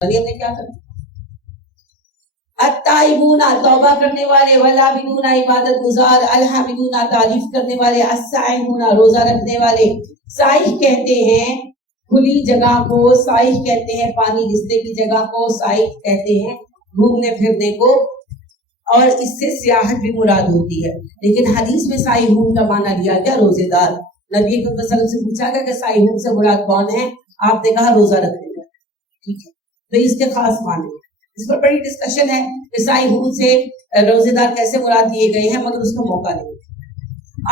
مریم نے کیا کرنا؟ التائبونا توبہ کرنے والے، والعابدونا عبادت گزار، الحامدونا تعریف کرنے والے، السائحونا روزہ رکھنے والے۔ سائح کہتے ہیں کھلی جگہ کو، سائح کہتے ہیں پانی رستے کی جگہ کو، سائح کہتے ہیں گھومنے پھرنے کو، اور اس سے سیاحت بھی مراد ہوتی ہے۔ لیکن حدیث میں سائحون کا معنی لیا گیا روزے دار۔ نبی صلی اللہ علیہ وسلم سے پوچھا گیا کہ سائحون سے مراد کون ہے؟ آپ نے کہا روزہ رکھنے والے۔ ٹھیک ہے، تو اس کے خاص معنی ہے۔ اس پر بڑی ڈسکشن ہے کہ سائحون سے روزے دار کیسے مراد دیے گئے ہیں، مگر اس کو موقع نہیں۔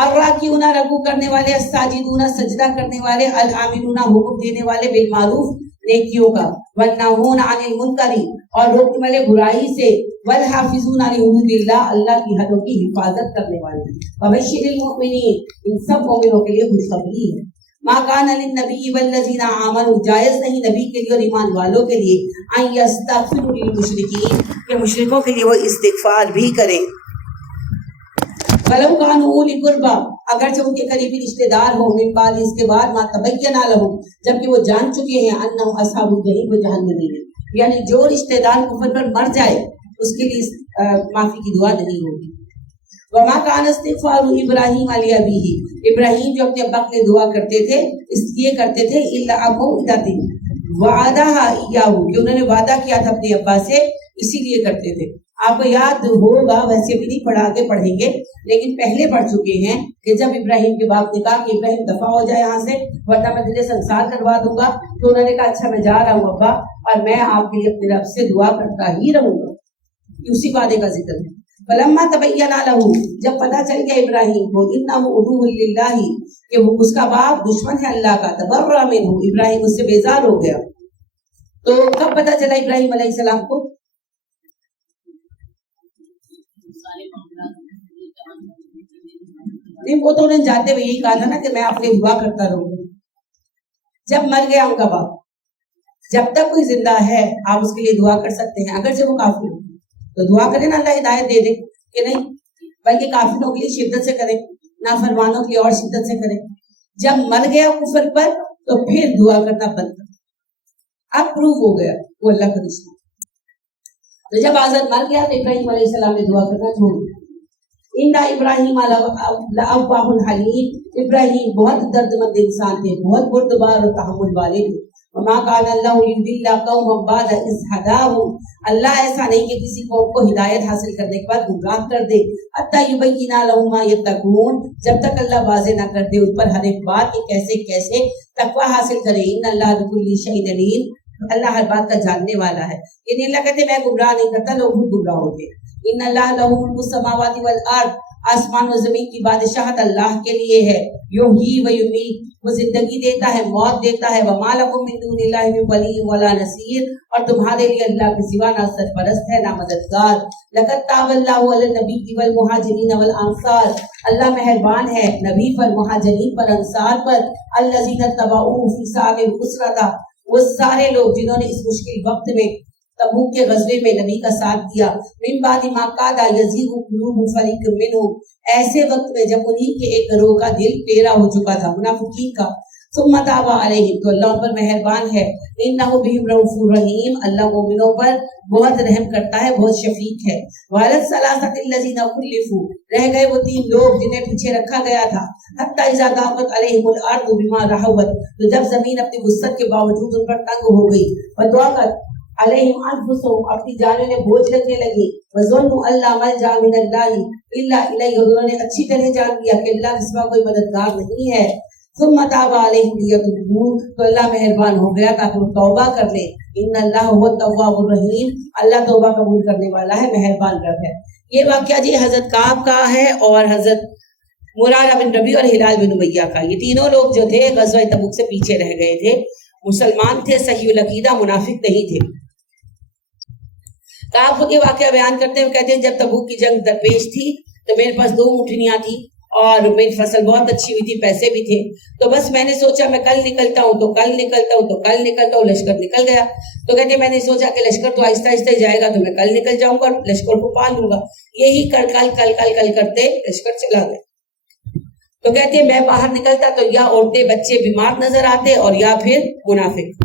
الراکعون رکوع کرنے والے، الساجدون سجدہ کرنے والے، العاملون حکم دینے والے بالمعروف نیکیوں کا، والناہون عن المنکر اور روکنے والے برائی سے، والحافظون لحدود اللہ اللہ کی حدوں کی حفاظت کرنے والے۔ فبشر المؤمنین ان سب مومنوں کے لیے خوشخبری ہے۔ ما کان للنبی والذین آمنوا جائز نہیں نبی کے لیے اور ایمان والوں کے لیے ان یستغفروا للمشرکین کہ مشرکوں کے لیے وہ استغفار بھی کریں۔ ولو کانوا اولی قربی اگرچہ ان کے قریبی رشتہ دار ہوں، من بعد اس کے بعد ما تبین لہم جبکہ وہ جان چکے ہیں انہم اصحاب الجحیم وہ جہنمی ہیں، یعنی جو رشتہ دار کفر پر مر جائے اس کے لیے معافی کی دعا نہیں ہوگی۔ وما کان استغفار ابراہیم علی ابیہ ابراہیم جو اپنے ابا کے لیے دعا کرتے تھے اس لیے کرتے تھے الا موعدۃ وعدہا ایاہ کہ انہوں نے وعدہ کیا تھا اپنے ابا سے، اسی لیے کرتے تھے۔ آپ کو یاد ہوگا، ویسے بھی نہیں پڑھا کے پڑھیں گے لیکن پہلے پڑھ چکے ہیں کہ جب ابراہیم کے باپ نے کہا کہ ابراہیم دفع ہو جائے یہاں سے ورنہ میں تجھے سنسار کروا دوں گا، تو انہوں نے کہا اچھا میں جا رہا ہوں ابا اور میں آپ کے لیے اپنے رب سے دعا کرتا ہی رہوں گا۔ اسی وعدے کا ذکر ہے۔ فلما تبین لہ جب پتہ چل گیا ابراہیم کو انہ عدو للہ کہ وہ اس کا باپ دشمن ہے اللہ کا، تبرأ منہ ابراہیم اس سے بیزار ہو گیا۔ تو کب پتہ چلا ابراہیم علیہ السلام کو؟ نہیں، وہ تو انہیں جاتے ہوئے یہی کہا تھا نا کہ میں آپ کے دعا کرتا رہوں گا۔ جب مر گیا ان کا باپ، جب تک کوئی زندہ ہے آپ اس کے لیے دعا کر سکتے ہیں، اگرچہ وہ کافر ہو تو دعا کریں نا اللہ ہدایت دے دے کہ نہیں، بلکہ کافروں کے لیے شدت سے کریں، نافرمانوں کے لیے اور شدت سے کریں۔ جب مر گیا کفر پر تو پھر دعا کرنا بند کر، اب پروو ہو گیا وہ اللہ کا دشمن۔ تو جب آزاد مر گیا تو ابراہیم علیہ السلام نے دعا کرنا چھوڑ دیا۔ ان ابراہیم لأواہ حلیم ابراہیم بہت درد مند انسان تھے، بہت بردبار اور تحمل والے تھے۔ وما کان اللہ لیضل قوما بعد اذ ھداھم اللہ ایسا نہیں کہ کسی قوم کو ہدایت حاصل کرنے کے بعد گمراہ کر دے، حتی یبین لہم ما یتقون جب تک اللہ واضح نہ کر دے ان پر ہر ایک بات کہ کیسے کیسے تقوی حاصل کرے۔ ان اللہ بکل شیء علیم اللہ ہر بات کا جاننے والا ہے۔ یعنی اللہ کہتے میں گمراہ نہیں کرتا، لوگ خود گمراہ ہوتے۔ ان اللہ لہ ملک السماوات والارض آسمان و زمین کی بادشاہت اللہ کے لیے ہے۔ یحیی و یمیت وہ زندگی دیتا ہے، موت دیتا ہے۔ وما لکم من دون اللہ من ولی ولا نصیر اور تمہارے لیے اللہ کے سوا نہ سرپرست ہے نہ مددگار۔ لقد تاب اللہ علی النبی والمہاجرین والانصار اللہ مہربان ہے نبی پر، مہاجرین پر، انصار پر۔ الذین اتبعوہ فی ساعۃ العسرۃ وہ سارے لوگ جنہوں نے اس مشکل وقت میں تبوک کے غزوے میں نبی کا ساتھ دیا۔ من بعد ما کاد یزیغ قلوب فریق منہم ایسے وقت میں جب انہی کے ایک گروہ کا دل ٹیڑھا ہو چکا تھا، منافقین کا۔ ثم تاب علیہم تو اللہ ان پر مہربان ہے۔ انہ بہم رؤوف رحیم اللہ مومنوں پر بہت رحم کرتا ہے، بہت شفیق ہے۔ وعلی الثلاثۃ الذین خلفوا رہ گئے وہ تین لوگ جنہیں پیچھے رکھا گیا تھا۔ حتی اذا ضاقت علیہم الارض بما رحبت تو جب زمین اپنی وسعت کے باوجود ان پر تنگ ہو گئی، وضاقت علیہم انفسہم اپنی جانیں نے بوجھ رکھنے لگی، وظنوا اللہ ملجا من اللہ الا الیہ انہوں نے اچھی طرح جان لیا کہ اللہ کے سوا کوئی مددگار نہیں ہے۔ ثم تاب علیہم لیتوبوا تو اللہ مہربان ہو گیا تاکہ وہ توبہ کر لیں۔ ان اللہ هو التواب الرحیم اللہ توبہ قبول کرنے والا ہے، مہربان رب ہے۔ یہ واقعہ جی حضرت کعب کا ہے اور حضرت مرارہ بن ربیع اور ہلال بن امیہ کا۔ یہ تینوں لوگ جو تھے غزوہ تبوک سے پیچھے رہ گئے تھے، مسلمان تھے، صحیح العقیدہ، منافق نہیں تھے۔ کعب خود یہ واقعہ بیان کرتے ہیں، کہتے ہیں جب تبوک کی جنگ درپیش تھی تو میرے پاس 2 مٹھنیاں تھیں اور میری فصل بہت اچھی ہوئی تھی، پیسے بھی تھے، تو بس میں نے سوچا میں کل نکلتا ہوں تو کل نکلتا ہوں تو کل نکلتا ہوں، لشکر نکل گیا۔ تو کہتے ہیں میں نے سوچا کہ لشکر تو آہستہ آہستہ جائے گا تو میں کل نکل جاؤں گا اور لشکر کو پال لوں گا، یہی کل کل کل کل کل کرتے لشکر چلا گئے۔ تو کہتے ہیں میں باہر نکلتا تو یا عورتیں بچے بیمار نظر آتے اور یا پھر منافق۔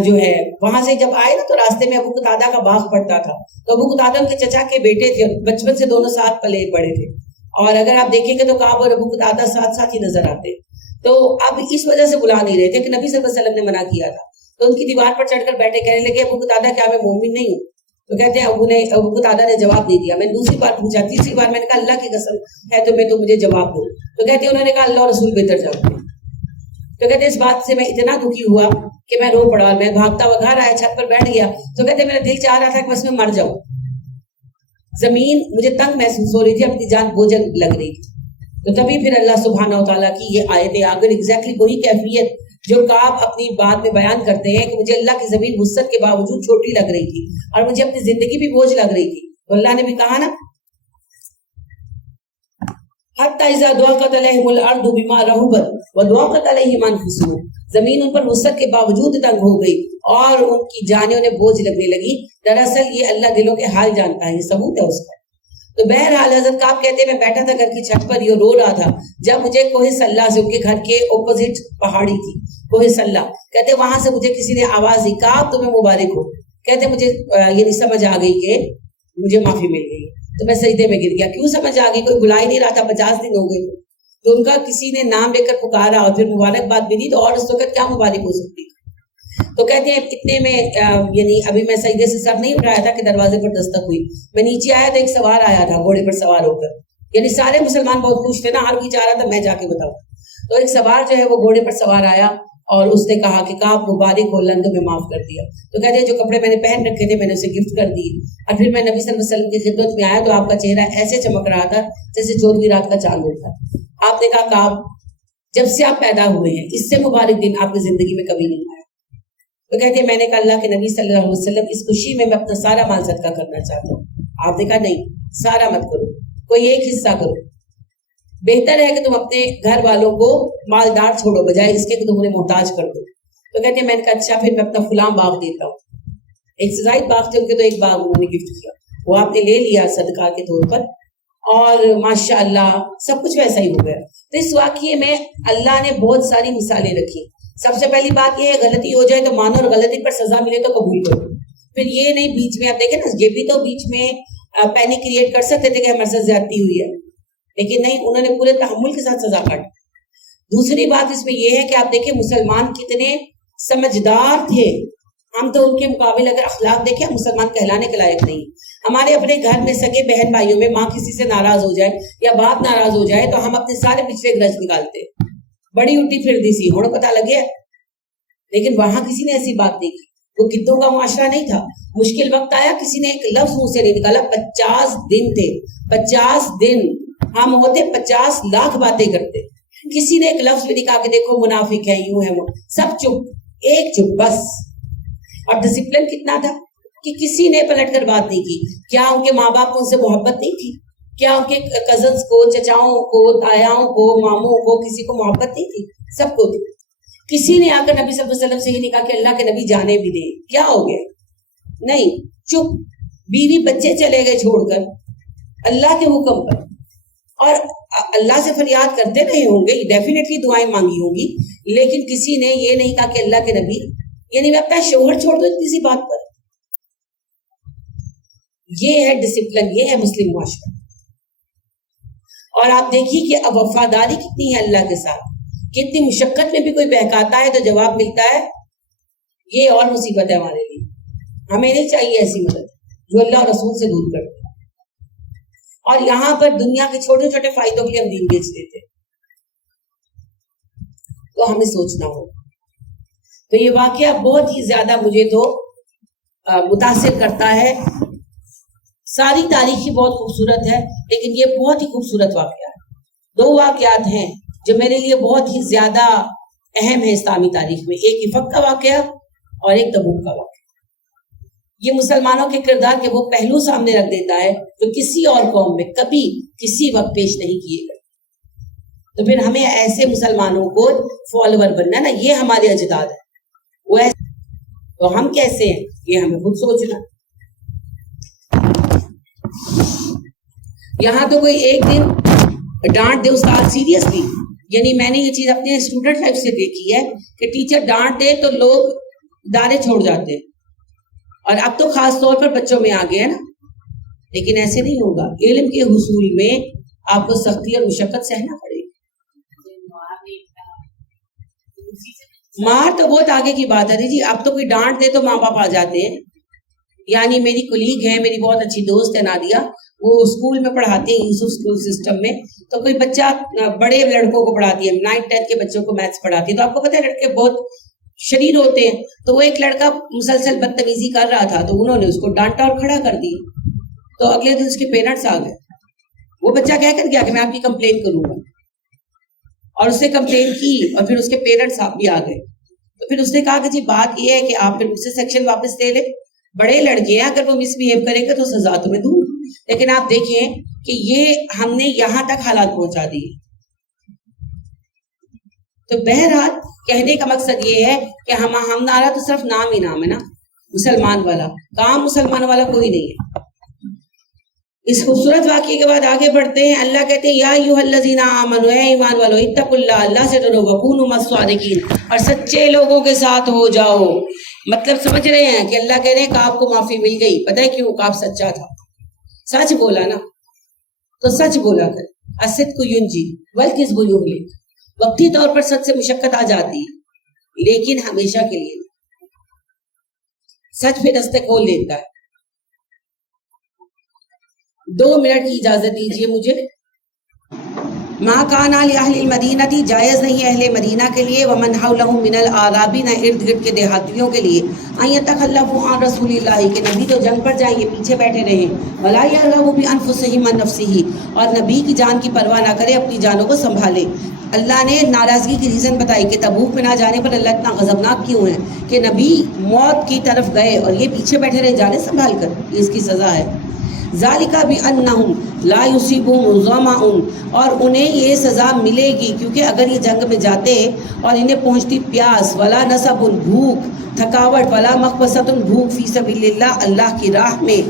جو ہے وہاں سے جب آئے نا تو راستے میں ابو قتادہ کا باغ پڑتا تھا. تو ابو قتادہ ان کے چچا کے بیٹے تھے, بچپن سے دونوں ساتھ پلے بڑے تھے, اور اگر آپ دیکھیں گے تو کعب اور ابو قتادہ ساتھ ساتھ ہی نظر آتے. تو اب اس وجہ سے بلا نہیں رہے تھے کہ نبی صلی اللہ علیہ وسلم نے منع کیا تھا. تو ان کی دیوار پر چڑھ کر بیٹھے, کہنے لگے ابو قتادہ کیا میں مومن نہیں ہوں؟ تو کہتے ہیں ابو قتادہ نے جواب نہیں دیا. میں نے دوسری بار پوچھا, تیسری بار میں نے کہا اللہ کی قسم ہے تو میں تو مجھے جواب دو. تو کہتے ہیں انہوں نے کہا اللہ اور رسول بہتر جانتے ہیں. تو کہتے اس بات سے میں اتنا دکھی ہوا کہ میں رو پڑا, اور میں بھاگتا ہوا گھر آیا, چھت پر بیٹھ گیا. تو کہتے میرا دل چاہ رہا تھا کہ بس میں مر جاؤں, زمین مجھے تنگ محسوس ہو رہی تھی, اپنی جان بوجھل لگ رہی تھی. تو تبھی پھر اللہ سبحانہ و تعالیٰ کی یہ آیتیں آ گئی, ایگزیکٹلی وہی کیفیت جو کعب اپنی بات میں بیان کرتے ہیں کہ مجھے اللہ کی زمین وسعت کے باوجود چھوٹی لگ رہی تھی اور مجھے اپنی زندگی بھی بوجھ لگ رہی تھی. تو اللہ نے بھی کہا نا حتی اذا ضاقت علیہم الارض بما رحبت وضاقت علیہم انفسہم, زمین ان پر وسعت کے باوجود تنگ ہو گئی اور ان کی جانیں انہیں بوجھ لگنے لگی. دراصل یہ اللہ دلوں کے حال جانتا ہے, یہ ثبوت ہے اس کا. تو بہرحال حضرت کعب کہتے ہیں میں بیٹھا تھا گھر کی چھت پر, یہ رو رہا تھا, جب مجھے کوہ سلہ سے, ان کے گھر کے اپوزٹ پہاڑی تھی کوہ سلہ, کہتے وہاں سے مجھے کسی نے آواز دی, کعب تمہیں مبارک ہو. کہتے مجھے یہ نہیں سمجھ آ گئی کہ مجھے معافی مل گئی, تو میں سجدے میں گر گیا. کیوں سمجھ آ گئی؟ کوئی بلا ہی نہیں رہا تھا, 50 دن ہو گئے. تو ان کا کسی نے نام لے کر پکارا اور پھر مبارکباد بھی دی, تو اور اس وقت کیا مبارک ہو سکتی. تو کہتے ہیں اتنے میں یعنی ابھی میں سجدے سے سر نہیں اٹھایا تھا کہ دروازے پر دستک ہوئی. میں نیچے آیا تو ایک سوار آیا تھا گھوڑے پر سوار ہو کر, یعنی سارے مسلمان بہت خوش تھے نا, ہر کوئی چاہ رہا تھا میں جا کے بتاؤں. تو ایک سوار جو ہے وہ گھوڑے پر سوار آیا اور اس نے کہا کہ کعب مبارک ہو, اللہ نے تمہیں معاف کر دیا. تو کہتے ہیں جو کپڑے میں نے پہن رکھے تھے میں نے اسے گفٹ کر دی, اور پھر میں نبی صلی اللہ علیہ وسلم کی خدمت میں آیا تو آپ کا چہرہ ایسے چمک رہا تھا جیسے 14ویں رات کا چاند ہوتا. آپ نے کہا کعب جب سے آپ پیدا ہوئے ہیں اس سے مبارک دن آپ کی زندگی میں کبھی نہیں آیا. تو کہتے ہیں میں نے کہا اللہ کے نبی صلی اللہ علیہ وسلم اس خوشی میں اپنا سارا مال صدقہ کرنا چاہتا ہوں. آپ نے کہا نہیں, سارا مت کرو, کوئی ایک حصہ کرو. بہتر ہے کہ تم اپنے گھر والوں کو مالدار چھوڑو بجائے اس کے کہ تم انہیں محتاج کر دو. تو کہتے ہیں میں نے کہا اچھا پھر میں اپنا فلاں باغ دیتا ہوں. ایک سے زائد باغ تھے ان کے, تو ایک باغ انہوں نے گفٹ کیا, وہ آپ نے لے لیا صدقہ کے طور پر, اور ماشاء اللہ سب کچھ ویسا ہی ہو گیا. تو اس واقعے میں اللہ نے بہت ساری مثالیں رکھی. سب سے پہلی بات یہ ہے غلطی ہو جائے تو مانو, اور غلطی پر سزا ملے تو قبول کرو. پھر یہ نہیں بیچ میں, آپ دیکھیں نا یہ بھی تو بیچ میں پینک کریٹ کر سکتے تھے کہ ہمارے ساتھ زیادتی ہوئی ہے, لیکن نہیں, انہوں نے پورے تحمل کے ساتھ سزا کاٹی. دوسری بات اس میں یہ ہے کہ آپ دیکھیں مسلمان کتنے سمجھدار تھے. ہم تو ان کے مقابل اگر اخلاق دیکھیں ہم مسلمان کہلانے کے لائق نہیں. ہمارے اپنے گھر میں سگے بہن بھائیوں میں ماں کسی سے ناراض ہو جائے یا باپ ناراض ہو جائے تو ہم اپنے سارے پچھلے گرج نکالتے, بڑی اٹھی پھرتی سی ہوڑ پتہ لگے. لیکن وہاں کسی نے ایسی بات نہیں کی, وہ گدوں کا معاشرہ نہیں تھا. مشکل وقت آیا کسی نے ایک لفظ منہ سے نہیں نکالا. 50 دن تھے, 50 دن ہم ہوتے 50 لاکھ باتیں کرتے, کسی نے ایک لفظ بھی نہیں کہا کہ دیکھو منافق ہے, یوں ہے, وہ سب چپ, ایک چپ بس. اور ڈسپلن کتنا تھا کہ کسی نے پلٹ کر بات نہیں کی. کیا ان کے ماں باپ کو ان سے محبت نہیں تھی؟ کیا ان کے کزنس کو, چچاؤں کو, تایاؤں کو, ماموں کو, کسی کو محبت نہیں تھی؟ سب کو تھی. کسی نے آ کر نبی صلی اللہ علیہ وسلم سے یہ نہیں کہا کہ اللہ کے نبی جانے بھی دیں, کیا ہو گیا؟ نہیں, چپ. بیوی بچے چلے گئے چھوڑ کر اللہ کے حکم پر, اور اللہ سے فریاد کرتے رہے ہوں گے, ڈیفینیٹلی دعائیں مانگی ہوں گی, لیکن کسی نے یہ نہیں کہا کہ اللہ کے نبی, یعنی میں اپنا شوہر چھوڑ دوں کسی بات پر. یہ ہے ڈسپلن, یہ ہے مسلم معاشرہ. اور آپ دیکھیے کہ اب وفاداری کتنی ہے اللہ کے ساتھ, کتنی مشقت میں بھی کوئی بہکاتا ہے تو جواب ملتا ہے. یہ اور مصیبت ہے ہمارے لیے. ہمیں نہیں چاہیے ایسی مدد جو اللہ اور رسول سے دور کرتے. اور یہاں پر دنیا کے چھوٹے چھوٹے فائدوں کے لیے ہم دین بیچ دیتے, تو ہمیں سوچنا ہوگا. تو یہ واقعہ بہت ہی زیادہ مجھے تو متاثر کرتا ہے. ساری تاریخی بہت خوبصورت ہے, لیکن یہ بہت ہی خوبصورت واقعہ ہے. 2 واقعات ہیں جو میرے لیے بہت ہی زیادہ اہم ہے اسلامی تاریخ میں, ایک افق کا واقعہ اور ایک تبوک کا واقعہ. یہ مسلمانوں کے کردار کے وہ پہلو سامنے رکھ دیتا ہے جو کسی اور قوم میں کبھی کسی وقت پیش نہیں کیے گئے. تو پھر ہمیں ایسے مسلمانوں کو فالوور بننا نا, یہ ہمارے اجداد ہے, وہ ایسے, تو ہم کیسے ہیں یہ ہمیں خود سوچنا. یہاں تو کوئی ایک دن ڈانٹ دے استاد سیریسلی, یعنی میں نے یہ چیز اپنے اسٹوڈنٹ لائف سے دیکھی ہے کہ ٹیچر ڈانٹ دے تو لوگ دارے چھوڑ جاتے ہیں. اور اب تو خاص طور پر بچوں میں آ گیا ہے نا. لیکن ایسے نہیں ہوگا. علم کے حصول میں آپ کو سختی اور مشقت سہنا پڑے گی. مار تو بہت آگے کی بات ہے جی. اب تو کوئی ڈانٹ دے تو ماں باپ آ جاتے ہیں. یعنی میری کولیگ ہے, میری بہت اچھی دوست ہے نادیہ, وہ اسکول میں پڑھاتے ہیں یوسف اسکول سسٹم میں. تو کوئی بچہ بڑے لڑکوں کو پڑھاتی ہے, 9th-10th کے بچوں کو میتھس پڑھاتی ہے. تو آپ کو پتہ ہے لڑکے بہت شریر ہوتے ہیں. تو وہ ایک لڑکا مسلسل بدتمیزی کر رہا تھا, تو انہوں نے اس کو ڈانٹا اور کھڑا کر دی. تو اگلے دن اس کے پیرنٹس آ گئے. وہ بچہ کہہ کر گیا کہ میں آپ کی کمپلین کروں گا, اور اس نے کمپلین کی, اور پھر اس کے پیرنٹس بھی آ گئے. تو پھر اس نے کہا کہ جی بات یہ ہے کہ آپ پھر مجھ سے سیکشن واپس لے لیں, بڑے لڑکے ہیں, اگر وہ مس بہیو کریں گے تو سزا تو میں دوں. لیکن آپ دیکھیں کہ یہ ہم نے یہاں تک حالات پہنچا دیے. تو بہرحال کہنے کا مقصد یہ ہے کہ ہمارا تو صرف نام ہی نام ہے نا, مسلمان والا. کام مسلمان والا کوئی نہیں ہے. اس خوبصورت واقعے کے بعد آگے بڑھتے ہیں. اللہ کہتے ہیں یا ایھا الذین آمنوا, اے ایمان والو, اتقوا اللہ, اللہ سے ڈرو, وکونوا مع الصادقین, اور سچے لوگوں کے ساتھ ہو جاؤ. مطلب سمجھ رہے ہیں کہ اللہ کہہ رہے ہیں کہ آپ کو معافی مل گئی. پتہ ہے کیوں؟ کہ آپ سچا تھا, سچ بولا نا. تو سچ بولا کر. الصدق ینجی والکذب یہلک. وقتی طور پر سچ سے مشقت آ جاتی ہے, لیکن ہمیشہ کے لیے. سچ پہ رستے کھول دیتا ہے. 2 منٹ کی اجازت دیجیے مجھے. ما کان لأہل المدینہ, جائز نہیں اہل مدینہ کے لیے, ومن حولہم من الاعراب, نہ ارد گرد کے دیہاتیوں کے لیے, ان یتخلفوا عن رسول اللہ, کہ نبی تو جنگ پر جائیں, یہ پیچھے بیٹھے رہیں. ولا یرغبوا بانفسہم عن نفسہ, اور نبی کی جان کی پرواہ نہ کرے, اپنی جانوں کو سنبھالے. اللہ نے ناراضگی کی ریزن بتائی کہ تبوک میں نہ جانے پر اللہ اتنا غضبناک کیوں ہے, کہ نبی موت کی طرف گئے اور یہ پیچھے بیٹھے رہے جانے سنبھال کر. یہ اس کی سزا ہے. ذالک بانہم لا یصیبہم ظمأ, اور انہیں یہ سزا ملے گی کیونکہ اگر یہ جنگ میں جاتے اور انہیں پہنچتی پیاس, ولا نصب, بھوک, تھکاوٹ, ولا مخمصۃ, بھوک, فی سبیل اللہ, اللہ کی راہ میں,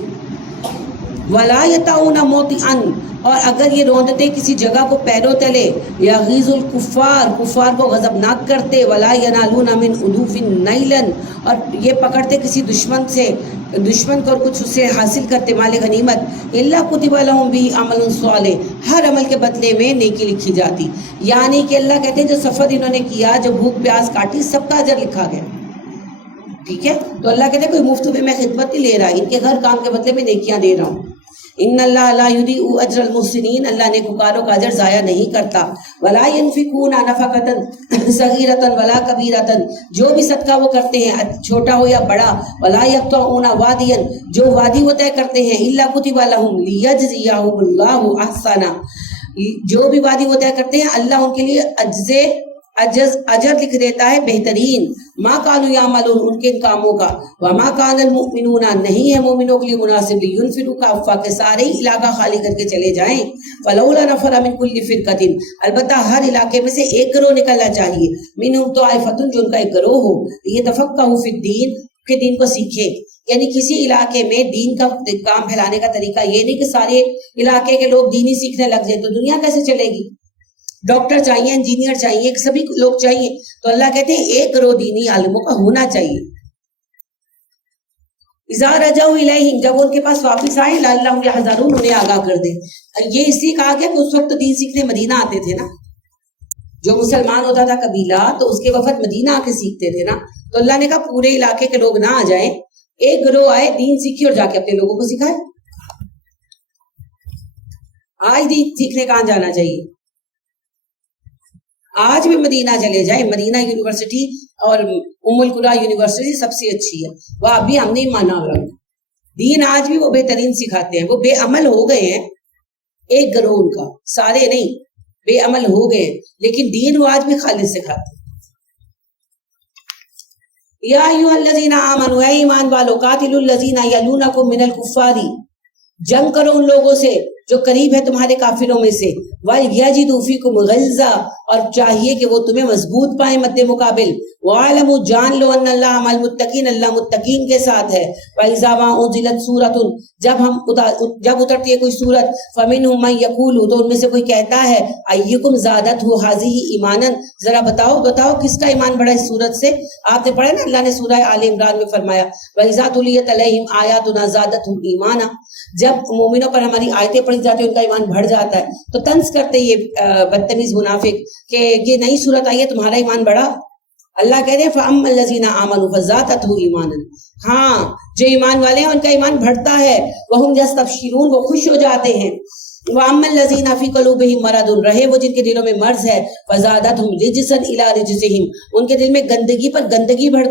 ولا یطؤون موطئا, اور اگر یہ روندتے کسی جگہ کو پیروں تلے, یغیظ الکفار, کفار کو غضبناک کرتے, ولا ینالون من عدوف نیلا, اور یہ پکڑتے کسی دشمن سے, دشمن کو کچھ اسے حاصل کرتے مال غنیمت, الا کتب لهم به عمل صالح, ہر عمل کے بدلے میں نیکی لکھی جاتی. یعنی کہ اللہ کہتے ہیں جو سفر انہوں نے کیا, جو بھوک پیاس کاٹی, سب کا اجر لکھا گیا. ٹھیک ہے. تو اللہ کہتے ہیں کوئی مفت میں خدمت نہیں لے رہا, ان کے ہر کام کے بدلے میں نیکیاں دے رہا ہوں. ان اللہ لا یضیع اجر المحسنین, اللہ نیکوکاروں کا اجر ضائع نہیں کرتا. ولا ينفقون نفقة صغیرة ولا کبیرة, جو بھی صدقہ وہ کرتے ہیں چھوٹا ہو یا بڑا. ولا يقطعون وادیا, جو وادی وہ طے کرتے ہیں, الا کتب لهم لیجزیہم اللہ احسن, جو بھی وادی وہ طے کرتے ہیں اللہ ان کے لیے اجر لکھ دیتا ہے بہترین. ما کانوا یعملون, ان کے ان کاموں کا. وما کان المؤمنون, نہیں ہے مومنوں کے لیے مناسب, لینفروا کافہ, کے سارے ہی علاقہ خالی کر کے چلے جائیں. فلولا نفر من کل فرقۃ, البتہ ہر علاقے میں سے ایک گروہ نکلنا چاہیے. منہم طائفۃ, جو ان کا ایک گروہ ہو, یتفقہوا فی الدین, کہ دین کو سیکھے. یعنی کسی علاقے میں دین کا کام پھیلانے کا طریقہ یہ نہیں کہ سارے علاقے کے لوگ دین ہی سیکھنے لگ جائیں, تو دنیا کیسے چلے گی؟ ڈاکٹر چاہیے, انجینئر چاہیے, سبھی لوگ چاہیے. تو اللہ کہتے ہیں ایک گروہ دینی عالموں کا ہونا چاہیے. اذا رجعوا الیہم, جب ان کے پاس واپس آئے, لعلہم یحذرون, انہیں آگاہ کر دیں. یہ اس لیے کہا گیا کہ اس وقت تو دین سیکھنے مدینہ آتے تھے نا, جو مسلمان ہوتا تھا قبیلہ, تو اس کے وفد مدینہ آ کے سیکھتے تھے نا. تو اللہ نے کہا پورے علاقے کے لوگ نہ آ جائیں, ایک گروہ آئے, دین سیکھے اور جا کے اپنے لوگوں کو سکھائے. آج دین سیکھنے کہاں جانا چاہیے؟ آج بھی مدینہ چلے جائیں, مدینہ یونیورسٹی اور ام القری یونیورسٹی سب سے اچھی ہے, وہ ابھی ہم نہیں مانا رہا. دین آج بھی وہ بہترین سکھاتے ہیں. وہ بے عمل ہو گئے ہیں, ایک گروہ ان کا, سارے نہیں, بے عمل ہو گئے ہیں, لیکن دین وہ آج بھی خالص سکھاتے ہیں. یا ایھا الذین آمنوا, اے ایمان والو, قاتلوا الذین یلونکم من الکفار, جنگ کرو ان لوگوں سے جو قریب ہے تمہارے کافروں میں سے، وَلْيَجِدُوا فِيكُمْ غِلْظَةً اور چاہیے کہ وہ تمہیں مضبوط پائیں مد مقابل، وَاعْلَمُوا جان لو ان اللہ مع المتقین، اللہ متقین کے ساتھ ہے، وَإِذَا مَا أُنزِلَتْ سُورَةٌ جب اترتی ہے کوئی سورت، فَمِنْهُمْ مَن يَقُولُ تو ان میں سے کوئی کہتا ہے أَيُّكُمْ زَادَتْهُ هَٰذِهِ إِيمَانًا ذرا بتاؤ کس کا ایمان بڑھا اس سورت سے۔ آپ نے پڑھا نا اللہ نے سورہ آل عمران میں فرمایا وَإِذَا تُلِيَتْ عَلَيْهِمْ آيَاتُنَا زَادَتْهُمْ إِيمَانًا، جب مومنوں پر ہماری آیتیں پڑھی جاتی ہیں ان کا ایمان بڑھ جاتا ہے۔ تو طنز کرتے یہ بدتمیز منافق کہ یہ نئی صورت آئی ہے تمہارا ایمان بڑھا۔ اللہ کہتے ہیں فَأَمَّا الَّذِينَ آمَنُوا فَزَادَتْهُمْ إِيمَانًا، ہاں جو ایمان والے ہیں ان کا ایمان بڑھتا ہے، وَهُمْ يَسْتَبْشِرُونَ وہ خوش ہو جاتے ہیں۔ وَأَمَّا الَّذِينَ فِي قُلُوبِهِمْ مَرَضٌ رہے وہ جن کے دلوں میں مرض ہے، فَزَادَتْهُمْ رِجْسًا إِلَىٰ رِجْسِهِمْ ان کے دل میں گندگی پر گندگی بڑھتی